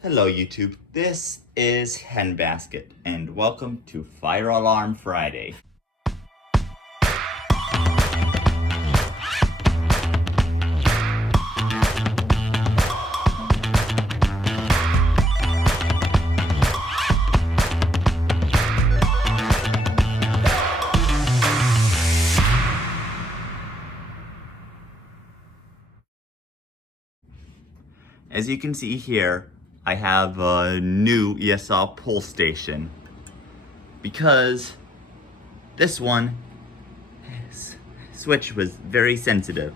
Hello YouTube, this is Hen Basket and welcome to Fire Alarm Friday. As you can see here, I have a new ESL pull station because this one switch was very sensitive.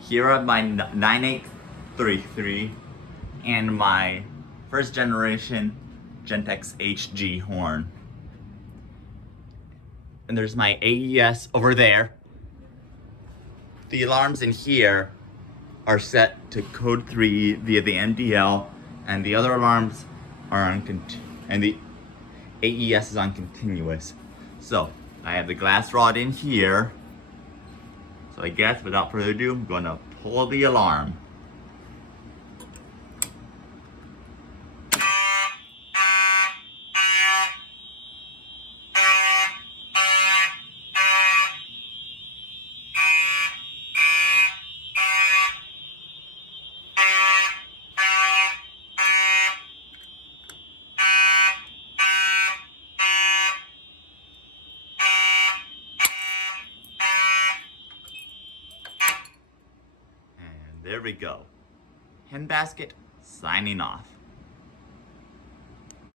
Here are my 9833 and my first generation Gentex HG horn. And there's my AES over there. The alarms in here are set to code 3 via the NDL, and the other alarms are on and the AES is on continuous. So I have the glass rod in here. So I guess without further ado, I'm gonna pull the alarm. There we go. Hen Basket signing off.